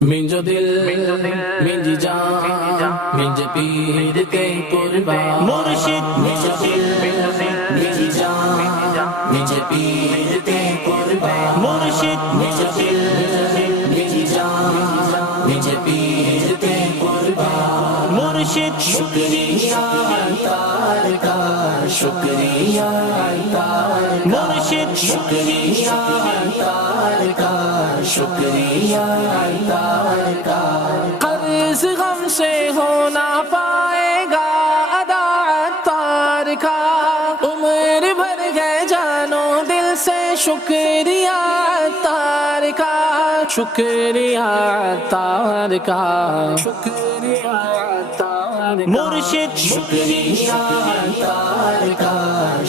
Minjo dil, minji jaan, minje peer ke qurban. Murshid, minjo dil, minji jaan, minje peer ke qurban. Murshid, minjo dil, minji jaan, minje peer ke qurban. Murshid, shukriya taar ka, shukriya taar. Murshid, shukriya taar ka, shukriya taar ka. قرض غم سے ہو نہ پائے گا ادا عطار کا، عمر بھر گئے جانو دل سے شکریہ عطار کا، شکریہ عطار کا، شکریہ عطار کا. مرشد شکریہ عطار کا،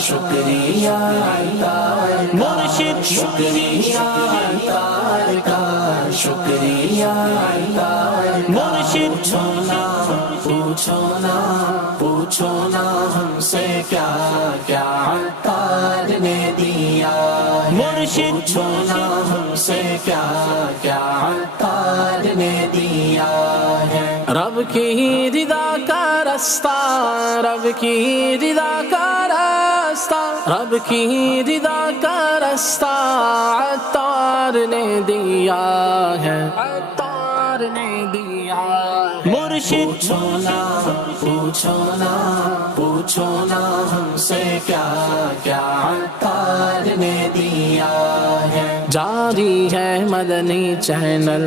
شکریہ عطار کا. مرشد شکریہ عطار کا، شکریہ عطار کا. مرشد پوچھو نا ہم سے کیا کیا عطار نے دیا. مرشد پوچھو نا ہم سے کیا کیا عطار نے دیا ہے. رب کی رضا کا راستہ، رب کی رضا کا راستہ، رب کی رضا کا راستہ عطار نے دیا ہے، عطار نے دیا ہے. مرشد پوچھو نا ہم سے کیا کیا عطار نے دیا ہے. جاری ہے مدنی چینل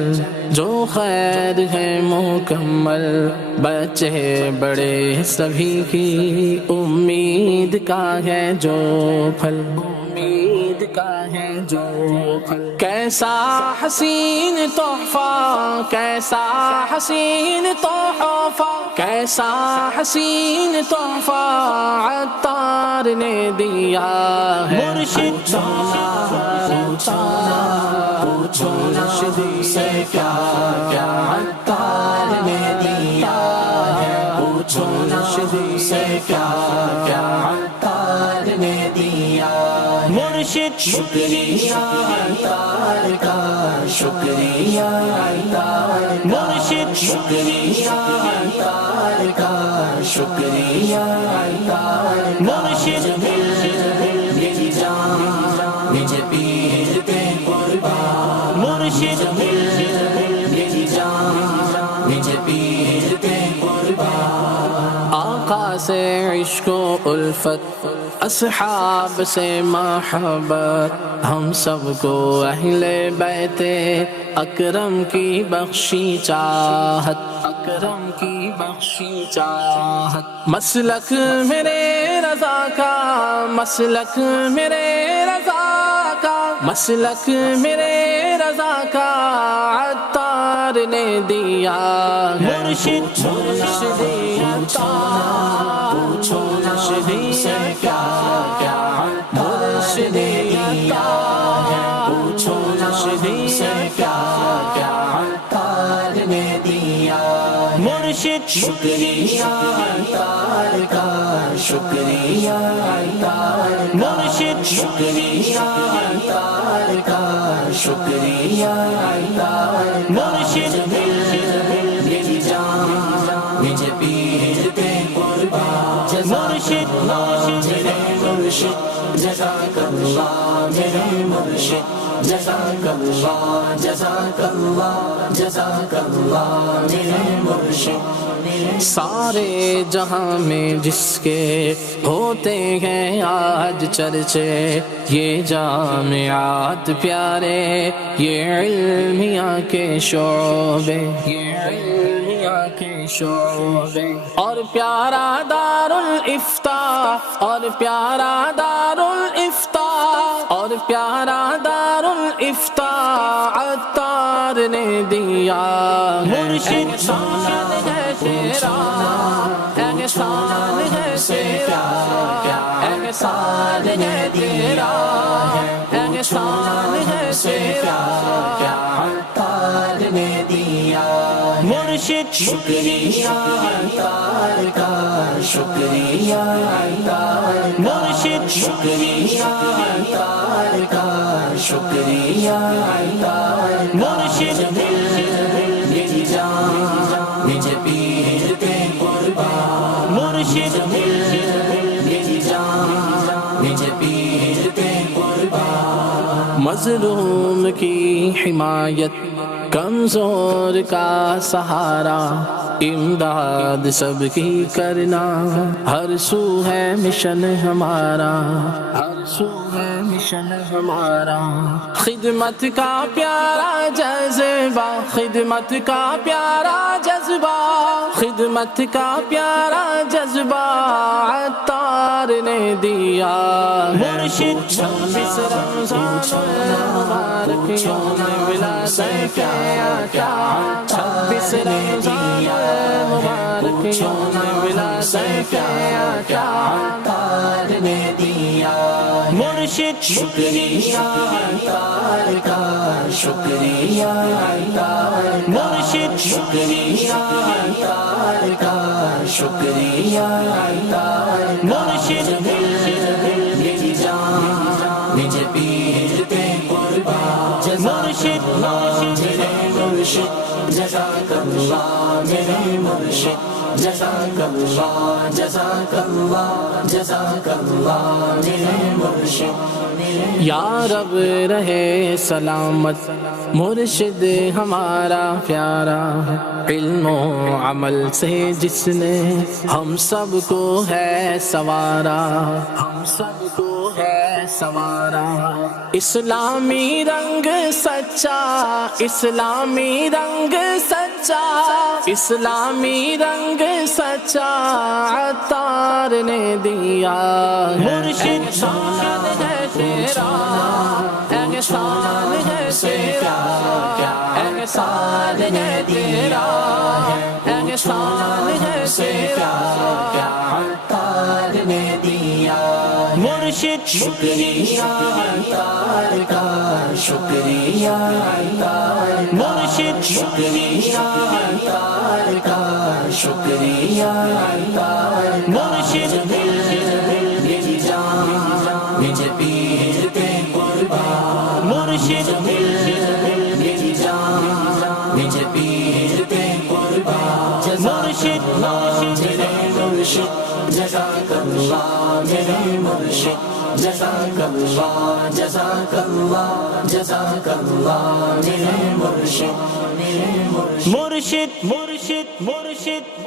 جو خیر ہے مکمل، بچے بڑے سبھی کی امید کا ہے جو پھل، امید کا ہے جو پھل. کیسا حسین تحفہ، کیسا حسین تحفہ، کیسا حسین تحفہ عطار نے دیا ہے. مرشد پوچھو نا ہم سے کیا کیا عطار نے دیا ہے. پوچھو نا ہم سے کیا کیا عطار نے دیا. مرشد شکریہ عطار کا، شکریہ عطار. مرشد شکریہ عطار کا، شکریہ عطار. مرشد میری جان مجھے پیر کے قربان. مرشد میری جان مجھے پیر کے قربان. آقا سے عشق و الفت، اصحاب سے محبت، ہم سب کو اہل بیت اکرم کی بخشی چاہت، اکرم کی بخشی چاہت. مسلک میرے رضا کا، مسلک میرے رضا کا، مسلک میرے رضا کا عطار نے دیا. مرشد پوچھو نا ہم سے کیا کیا عطار نے دیا ہے. پوچھو نا ہم سے کیا کیا عطار نے دیا. مرشد شکریہ عطار کا، شکریہ عطار. مرشد شکریہ عطار کا، شکریہ عطار. مرشد میری جان مجھے پیر کے قربان. مرشد میرے مرشد جزاک اللہ، میرے مرشد جزاک اللہ، جزاک اللہ، جزاک اللہ میرے مرشد. سارے جہاں میں جس کے ہوتے ہیں آج چرچے، یہ جامعات پیارے، یہ علمیہ کے شعبے، یہ علمیہ کے شعبے. اور پیارا دار الافتاء، اور پیارا دار الافتاء، اور پیارا دار الافتاء عطار نے دیا. مرشد احسان ہے تیرا، احسان ہے تیرا، احسان ہے تیرا، احسان ہے تیرا عطار نے دیا. مرشد شکریہ عطار کا، شکریہ عطار. مرشد شکریہ عطار کا، شکریہ عطار. مرشد مظلوم کی حمایت، کمزور کا سہارا، امداد سب کی کرنا، ہر سو ہے مشن ہمارا، ہر سو ہے مشن ہمارا۔ خدمت کا پیارا جذبہ، خدمت کا پیارا جذبہ، خدمت کا پیارا جذبہ عطار نے دیا۔ مرشد 26 رمضان مبارک یوم ولادت آقا، 26 رمضان مبارک یوم ولادت آقا عطار نے دیا۔ مرشد شکریہ عطار کا، شکریہ عطار، مرشد شکریہ عطار کا، شکریہ عطار، مرشد میری جان مجھے پیر پہ قربان، مرشد میرے مرشد جزاک اللہ، میرے مرشد جزاک اللہ، جزاک اللہ، جزاک اللہ، میرے مرشد۔ یا رب رہے سلامت مرشد ہمارا پیارا، علم و عمل سے جس نے ہم سب کو ہے سوارا، ہم سب کو ہے سوارا۔ اسلامی رنگ سچا، اسلامی رنگ سچا، اسلامی رنگ سچا عطار نے دیا۔ مرشد شان ہے تیرا، احسان ہے تیرا، احسان ہے تیرا، احسان ہے تیرا، عطار نے دیا۔ مرشد شکریہ عطار کا، شکریہ عطار، مرشد شکریہ عطار کا، شکریہ عطار، مرشد میری جان مجھے پیر پہ قربان، مرشد میری جان مجھے پیر پہ قربان، مرشد میرے مرشد جزاک اللہ، میرے مرشد جزاک اللہ، جزاک اللہ، جزاک اللہ، میرے مرشد، میرے مرشد، مرشد مرشد مرشد